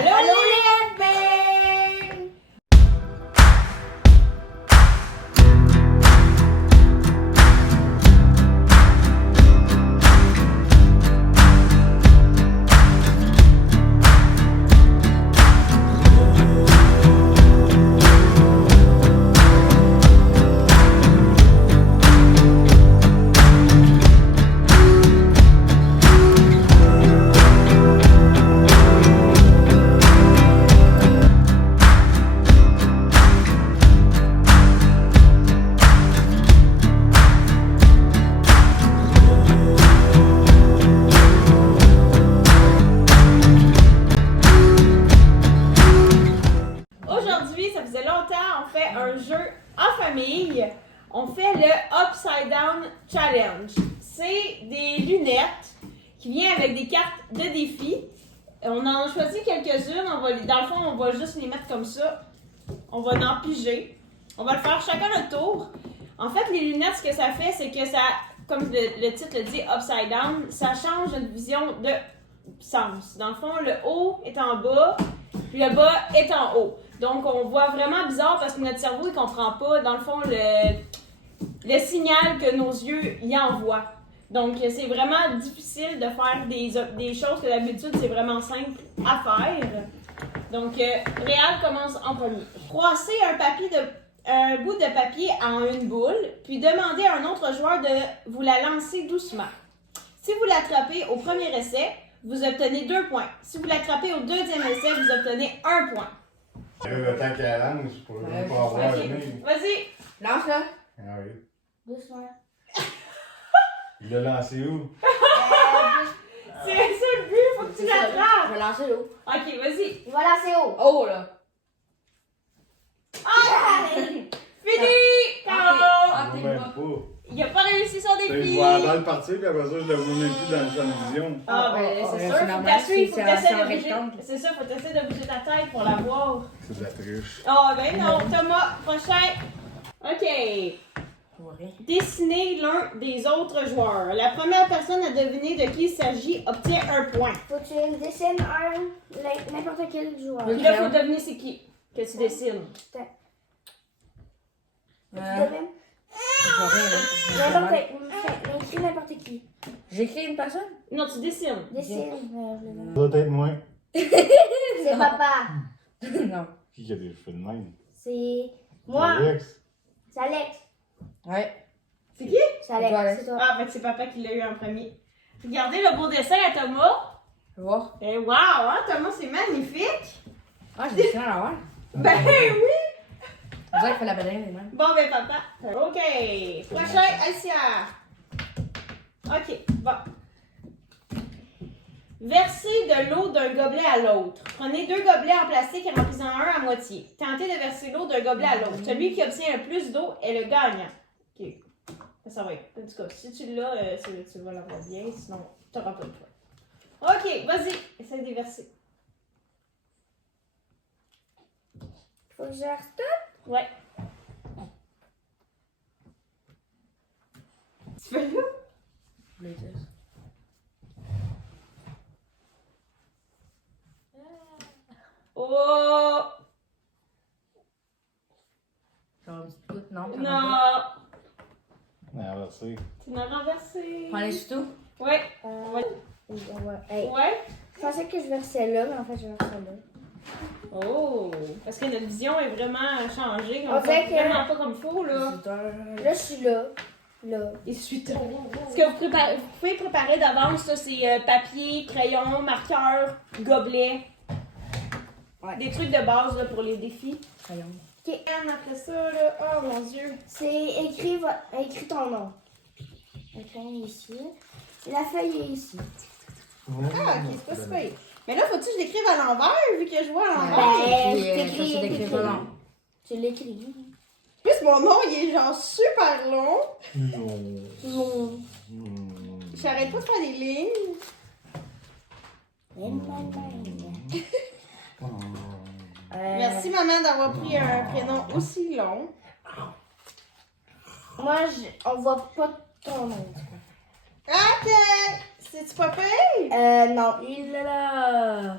Allô, Allô les les FB! Aujourd'hui, ça faisait longtemps, on fait un jeu en famille. On fait le Upside Down Challenge. C'est des lunettes qui viennent avec des cartes de défi. On en a choisi quelques-unes. Dans le fond, on va juste les mettre comme ça. On va en piger. On va le faire chacun notre tour. En fait, les lunettes, ce que ça fait, c'est que ça, comme le titre le dit, Upside Down, ça change notre vision de sens. Dans le fond, le haut est en bas, puis le bas est en haut. Donc, on voit vraiment bizarre parce que notre cerveau, il comprend pas, dans le fond, le signal que nos yeux y envoient. Donc, c'est vraiment difficile de faire des choses que d'habitude, c'est vraiment simple à faire. Donc, Réal commence en premier. Froissez un bout de papier en une boule, puis demandez à un autre joueur de vous la lancer doucement. Si vous l'attrapez au premier essai, vous obtenez 2 points. Si vous l'attrapez au deuxième essai, vous obtenez 1 point. Le temps qu'elle lance pour avoir Ok, aimé. vas-y. Lance-le. Ah oui. Doucement. Il l'a lancé où? C'est ça le but, faut que tu Je l'attrapes. vais lancer l'eau. Ok, vas-y. Il va lancer haut. Oh là. Ah! Fini! Caro! Ah, Moi t'es même pas. pas. Il a pas réussi son Tu sais, défi. je vois la balle partir, puis après ça, je le vois même plus dans le champ de vision. Ah, ben, c'est sûr, faut normal, que tu faut c'est que tu essaies un de bouger. rectangle. C'est ça, faut que tu essaies de bouger ta tête pour la voir. C'est de la triche. Ah, ben non, Thomas, prochain. Ok. Ouais. Dessinez l'un des autres joueurs. La première personne à deviner de qui il s'agit obtient 1 point. Faut que tu me dessines n'importe quel joueur. Oui. Puis là, faut deviner c'est qui que tu dessines. Tu Euh, devines écris n'importe qui. J'écris une personne? Non, tu dessines. Dessine. Ça doit être moi. C'est papa. Non. Qui a des cheveux de même? C'est moi. Alex. C'est Alex. Ouais. C'est qui? C'est Alex. C'est toi, Alex. C'est toi. Ah, fait que c'est papa qui l'a eu en premier. Regardez le beau dessin à Thomas. Je vais voir. Eh, wow, hein, Thomas, c'est magnifique. Ah, j'ai dessiné à l'envers. Ben oui. On dirait qu'il faut la baleine les mains. Bon, ben papa. Ok. Prochain, Alicia. Ok, bon. Versez de l'eau d'un gobelet à l'autre. Prenez 2 gobelets en plastique et remplissez un à moitié. Tentez de verser l'eau d'un gobelet à l'autre. Celui qui obtient le plus d'eau est le gagnant. Ok. Ça va être. En tout cas, si tu l'as, tu vas l'avoir bien. Sinon, tu n'auras pas le choix. Ok, vas-y. Essaye de verser. Faut que je reste. Ouais. Tu fais là? Je voulais dire. Oh! Genre une petite goutte, non? Non! Inversé. Tu m'as renversé. Prends les tout. Ouais. Hey. Ouais. Je pensais que je versais là, mais en fait, je versais là. Oh! Parce que notre vision est vraiment changée. On On dirait fait que- vraiment pas comme il faut, là. Là, je suis là. Là. Et suite. Ce que vous pouvez préparer d'avance, ça, c'est papier, crayon, marqueur, gobelet. Ouais. Des trucs de base là, pour les défis. Crayon. Ok. Après ça, là, oh mon Dieu. C'est écrit ton nom. Le crayon est ici. Et la feuille est ici. Ah, ok, c'est pas super. Mais là, faut-tu que je l'écrive à l'envers, vu que je vois à l'envers? Ben, Puis, t'écris, t'as d'écrire t'écris. long. Tu l'écris. En plus, mon nom, il est genre super long. Bon. J'arrête pas de faire des lignes. Merci, maman, d'avoir pris un prénom aussi long. Moi, on voit pas ton nom. Ok! C'est-tu pas pire? Non. Il est là.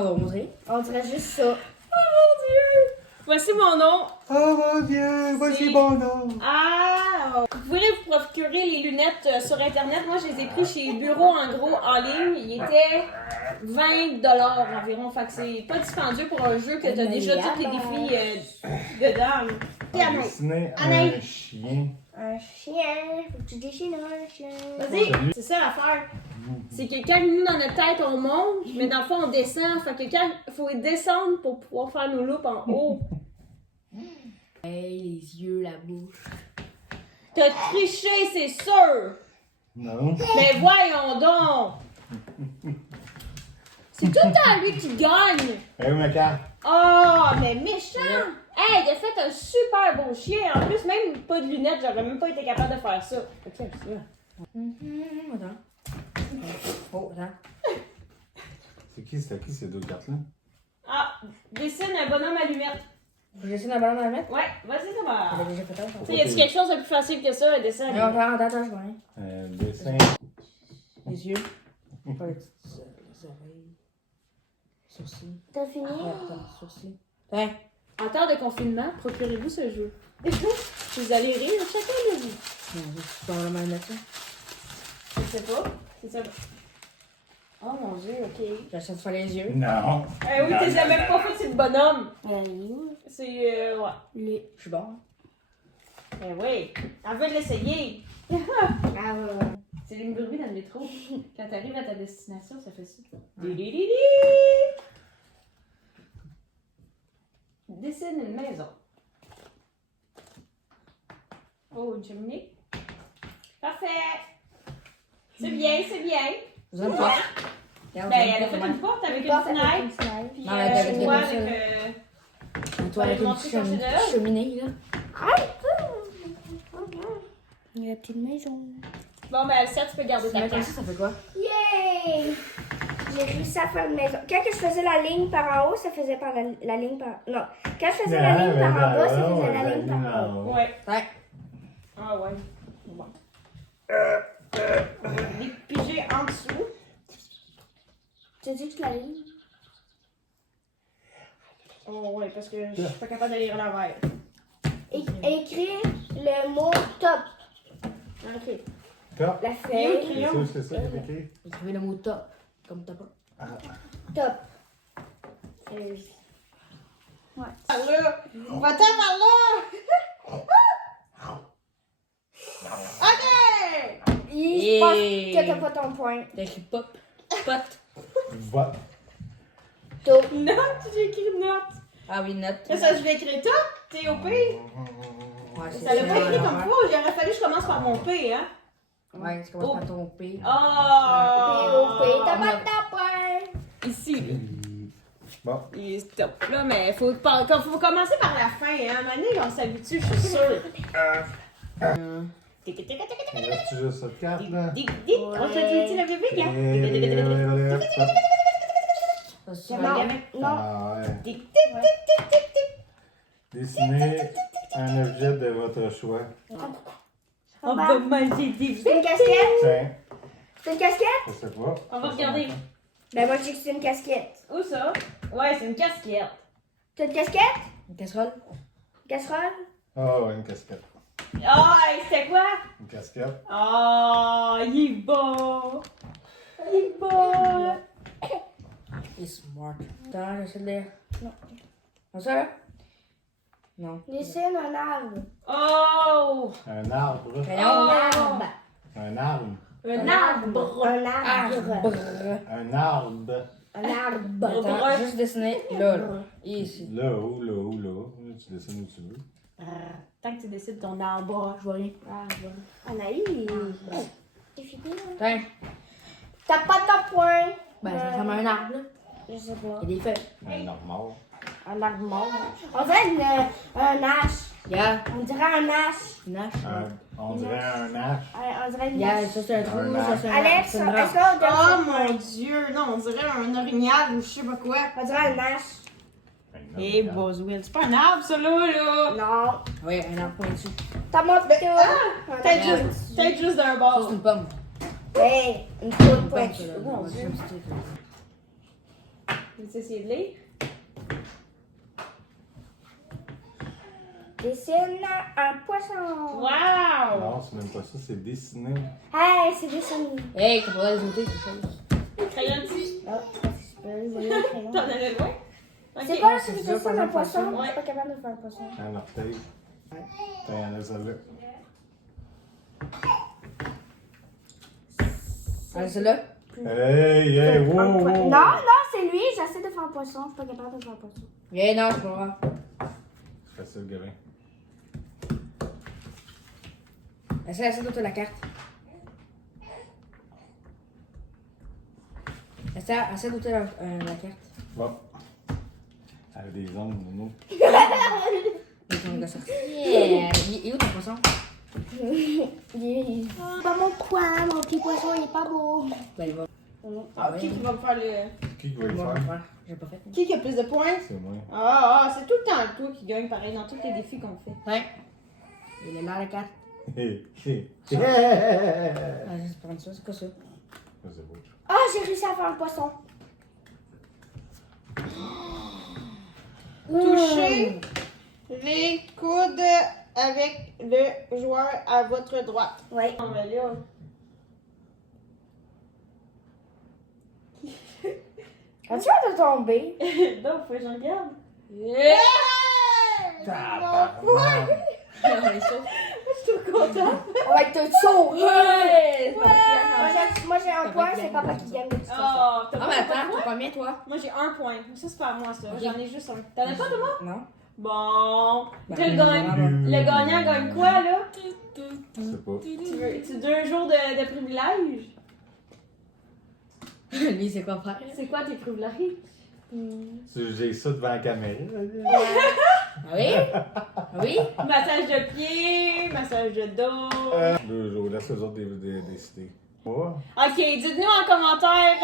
on va montrer. On dirait juste ça. Oh mon Dieu! Voici mon nom. Oh mon Dieu, voici mon nom. Ah! Vous pourrez vous procurer les lunettes sur Internet. Moi, je les ai pris chez Bureau en gros en ligne. Ils étaient 20$ environ. Fait que c'est pas dispendieux pour un jeu que t'as déjà tous les défis dedans. Et Anaïs. Dessiner Anaïs. un chien. Un chien. Faut que tu dessines un chien. Vas-y, c'est ça l'affaire. C'est que quand nous, dans notre tête, on monte, mais dans le fond, on descend. Fait que quand il faut descendre pour pouvoir faire nos loupes en haut. Hey, les yeux, la bouche. T'as triché, c'est sûr! Non. Mais voyons donc! C'est tout le temps lui qui gagne! Eh oui, ma carte. Oh, mais méchant! Hey, il a fait un super beau chien. En plus, même pas de lunettes, j'aurais même pas été capable de faire ça. Ok, c'est ça. Attends. Oh, attends. C'était qui ces deux cartes-là? Ah, dessine un bonhomme allumette. Faut que j'essaie d'un ballon à la mettre? Ouais, vas-y, ça va. Elle a déjà fait ça. Tu sais, y a-tu quelque chose de plus facile que ça, un dessin? Non, attends, je vois rien. Dessin. Les yeux. Pas les oreilles. Sourcils. T'as fini? Ouais, attends, sourcils. Hein? En temps de confinement, procurez-vous ce jeu. Vous allez rire, chacun de vous. Non, je peux vraiment mettre ça. Je sais pas. C'est ça. Oh mon Dieu, ok. J'essaie de faire les yeux. Non. Eh oui, t'es même pas fait, c'est le bonhomme. Elle est où? C'est, ouais. Je suis bon. Hein? Eh oui, elle veut l'essayer. Ah ouais. C'est une bruit dans le métro. Quand t'arrives à ta destination, ça fait ça. Di-di-di-di. Dessine une maison. Oh, une cheminée. Parfait. C'est bien, c'est bien. Vous avez quoi? Ben, elle a fait une porte avec une fenêtre. Puis Non, mais avec une les toit comme ça, avec... Toi, avec Allez, une montrer ton chef-d'œuvre. petite cheminée, là. Il y a la petite maison. Bon, ben, Alicia, tu peux garder Tu ta mets comme carte. ça fait quoi? Yay! J'ai réussi à faire une maison. Quand que je faisais la ligne par en haut, ça faisait par la ligne par... Non. Quand je faisais la ligne par en bas, ça faisait la ligne par en haut. Ouais. Ouais. Ah ouais. Bon. On va les piger en dessous. Tu dis que la ligne? Oh ouais, parce que je suis pas capable d'aller à l'envers. Écris le mot top. Ok. Top. La feuille. C'est ça, c'est écrit. Écrivez le mot top. Comme t'as pas. Top. Par là! Va-t'en par là! Ok! Je pense que t'as pas ton point. T'as écrit pop. Pot. Vote. Top. Note, j'ai écrit note. Ah oui, note. C'est ça, je l'ai écrit top, T-O-P. Ouais, Ça l'a pas écrit comme faut, il aurait fallu que je commence par mon P, hein? Ouais, tu commences par ton P. Oh! T-O-P. T'as pas ton point. Ici, là. Bon. Il est top, là, mais faut commencer par la fin, hein? À un moment donné, on s'habitue, je suis sûre. Tic, tic, tic, tic, tic, tic. Reste-tu juste cette carte, là? Dic, dic. On te dit le bébé, hein? Ça, c'est Non. vrai. Non. Ah ouais. Tic, tic, tic, tic, tic, tic. Dessinez un objet de votre choix. On va manger des C'est une casquette? Tiens, C'est une casquette? je sais pas. On va regarder. Ben moi je dis que c'est une casquette. Où ça? Ouais, c'est une casquette. T'as une casquette? Une casserole. Une casserole? Ah ouais, une casquette. Ah, c'était quoi? Une casquette. Ah, il est bon. Il est bon. Il est smart. Attends, j'essaie de lire. Non. Comme ça, là? Non. Dessine un arbre. Oh! Un arbre. Crayon. Oh! Un arbre. Un arbre. Un arbre. Brrr. Un arbre. Un arbre. Attends, juste dessiner là, là. Ici. Là, où, là, où, là. Tu dessines où tu veux. Tant que tu décides ton arbre, je vois rien. Anaïs. C'est fini là? Tiens. T'as pas ton point. Ben, ça ressemble à un arbre, là. Je sais pas. Il y a des feuilles. Un arbre mort. Un arbre mort. On dirait un hache. Yeah. On dirait un hache. Une hache. On dirait un hache. On dirait une Yeah, hache. ça c'est un trou, Un ça c'est un Alex, c'est est-ce une rampe. qu'on Oh donne mon dieu, non, on dirait un orignal ou je sais pas quoi. On dirait un hache. Eh, Boswell, c'est pas un arbre, ça, là. Non. Oui, un arbre pointu. T'as mon Peut-être juste d'un Ça bord. c'est une pomme. Hey, une poudre Une pomme, ça, pointue. là. Mon Ouais, Dieu. c'est un stick, là. Vous essayez de lire? Dessine un poisson. Wow! Non, c'est même pas ça, c'est dessiné. Hey, c'est dessiné. Hey, t'as pas d'ajouter quelque chose. Crayon dessus. Oh, c'est pas le crayon. T'en avais loin? Ok. C'est quoi si c'est je dur, dessine faire un un poisson? poisson. Je suis pas capable de faire un poisson. Un orteil. T'as un là, celle-là. Allez, celle-là. Hey, hey, wow, Non, wow. non, c'est lui. J'essaie de faire un poisson. Je suis pas capable de faire un poisson. Eh non, c'est pas grave. C'est facile, Gavin. Essaie d'autres la carte. Essaie d'autres la carte. Bon. Avec des ongles, Momo. Et ton gars sorti. Yeah! Il est où ton poisson? Pas mon coin, mon petit poisson, il est pas beau. Ben, il va. Ah, qui va me faire le. Qui va Il le va le faire? faire. J'ai pas fait. Qui a plus de points? C'est moi. C'est tout le temps toi qui gagne pareil dans tous les défis qu'on fait. Ouais. Il est là la carte. Hé, hé. Ah, je vais prendre ça, c'est quoi ça? C'est beau. Ah, j'ai réussi à faire un poisson. Touchez les coudes avec le joueur à votre droite. Ouais. On va là. As-tu hâte de tomber? Donc, faut que je regarde. Tabarnak. On est chaud. Je suis trop contente. On va être tous sauts. Ouais! Moi, j'ai un T'as point, pas c'est gagné. papa qui gagne de toute façon. Oh, t'as Ah, pas mais de attends, points? t'as combien toi? Moi, j'ai un point. Ça, c'est pas à moi, ça. Ok. J'en ai juste un. T'en as pas de moi? Non. Bon. Ben, Tu le gagnes. Le gagnant gagne quoi, là? Je sais pas. Tu 2 jours de privilèges? Lui, c'est quoi faire? C'est quoi tes privilèges? J'ai ça devant la caméra. Ah oui? Ah oui? Massage de pied, massage de dos. 2 jours, laisse les autres décider. Oh. Ok, dites-nous en commentaire,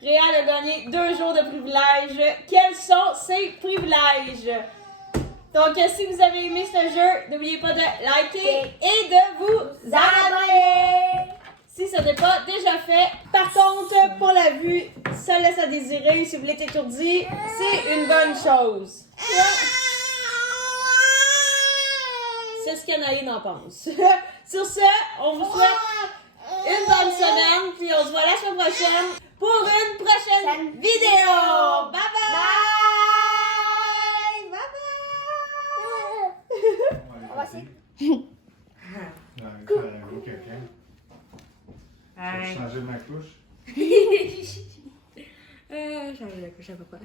Réal a gagné 2 jours de privilèges. Quels sont ces privilèges? Donc, si vous avez aimé ce jeu, n'oubliez pas de liker et de vous abonner. Si ce n'est pas déjà fait. Par contre, pour la vue, ça laisse à désirer. Si vous l'êtes étourdi, c'est une bonne chose. C'est ce qu'Anaïs en pense. Sur ce, on vous souhaite une bonne semaine, puis on se voit la semaine prochaine pour une prochaine vidéo. Bye bye! Bye bye! On va essayer. J'ai changé ma couche. Changer la couche à papa.